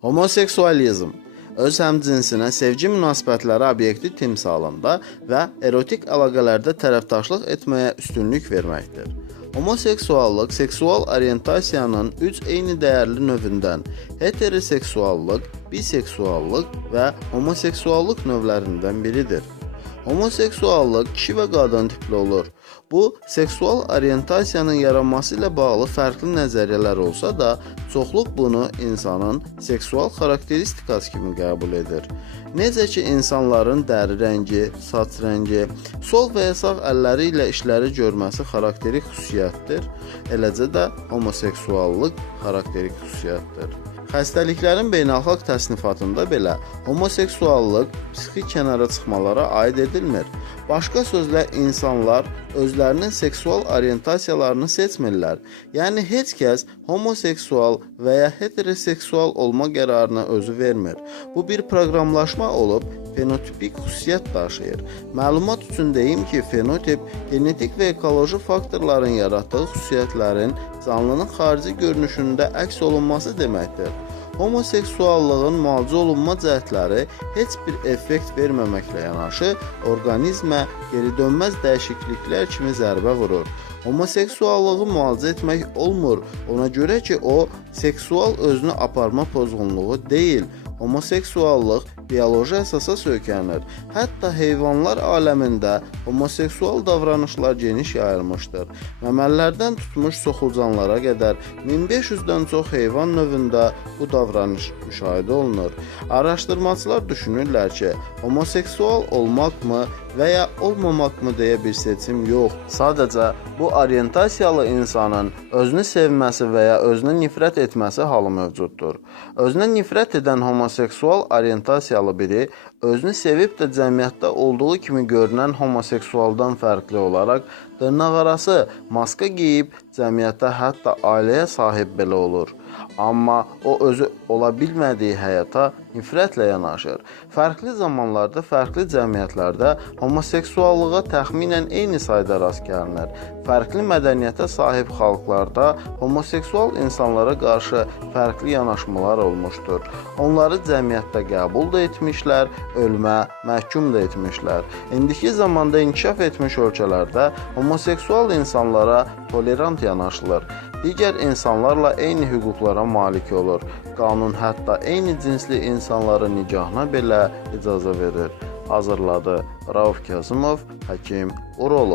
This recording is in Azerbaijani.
Homoseksualizm öz həmcinsinə sevgi münasibətləri obyekti timsalında və erotik əlaqələrdə tərəfdaşlıq etməyə üstünlük verməkdir. Homoseksuallıq seksual orientasiyanın 3 eyni dəyərli növündən heteroseksuallıq, biseksuallıq və homoseksuallıq növlərindən biridir. Homoseksuallıq kişi və qadın tipli olur. Bu, seksual orientasiyanın yaranması ilə bağlı fərqli nəzəriyyələr olsa da, çoxluq bunu insanın seksual xarakteristikası kimi qəbul edir. Necə ki, insanların dəri rəngi, saç rəngi, sol və ya sağ əlləri ilə işləri görməsi xarakterik xüsusiyyətdir, eləcə də homoseksuallıq xarakterik xüsusiyyətdir. Xəstəliklərin beynəlxalq təsnifatında belə homoseksuallıq psixi kənara çıxmalara aid edilmir. Başqa sözlə, insanlar özlərinin seksual orientasiyalarını seçmirlər. Yəni, heç kəs homoseksual və ya heteroseksual olma qərarına özü vermir. Bu bir proqramlaşma olub, fenotipik xüsusiyyət daşıyır. Məlumat üçün deyim ki, fenotip genetik və ekoloji faktorların yaratdığı xüsusiyyətlərin canlının xarici görünüşündə əks olunması deməkdir. Homoseksuallığın müalicə olunma cəhətləri heç bir effekt verməməklə yanaşı, orqanizmə geri dönməz dəyişikliklər kimi zərbə vurur. Homoseksuallığı müalicə etmək olmur, ona görə ki, o, seksual özünü aparma pozğunluğu deyil. Homoseksuallıq bioloji əsasa söykənir. Hətta heyvanlar aləmində homoseksual davranışlar geniş yayılmışdır. Məməlilərdən tutmuş soxulcanlara qədər 1500-dən çox heyvan növündə bu davranış müşahidə olunur. Araşdırmacılar düşünürlər ki, homoseksual olmaqmı və ya olmamaqmı deyə bir seçim yox. Sadəcə bu orientasiyalı insanın özünü sevməsi və ya özünü nifrət etməsi halı mövcuddur. Özünə nifrət edən homoseksual orientasiyalı biri özünü sevib də cəmiyyətdə olduğu kimi görünən homoseksualdan fərqli olaraq dırnaqarası maska geyib cəmiyyətdə hətta ailəyə sahib belə olur. Amma o özü ola bilmədiyi həyata nifrətlə yanaşır. Fərqli zamanlarda, fərqli cəmiyyətlərdə homoseksuallığa təxminən eyni sayda rast gəlinir. Fərqli mədəniyyətə sahib xalqlarda homoseksual insanlara qarşı fərqli yanaşmalar olmuşdur. Onları cəmiyyətdə qəbul da etmişlər, ölmə, məhkum da etmişlər. İndiki zamanda inkişaf etmiş ölkələrdə homoseksual insanlara tolerant yanaşılır. Digər insanlarla eyni hüquqlara malik olur. Qanun hətta eyni cinsli insanların nikahına belə icazə verir. Hazırladı Rauf Kazımov, həkim, uroloq.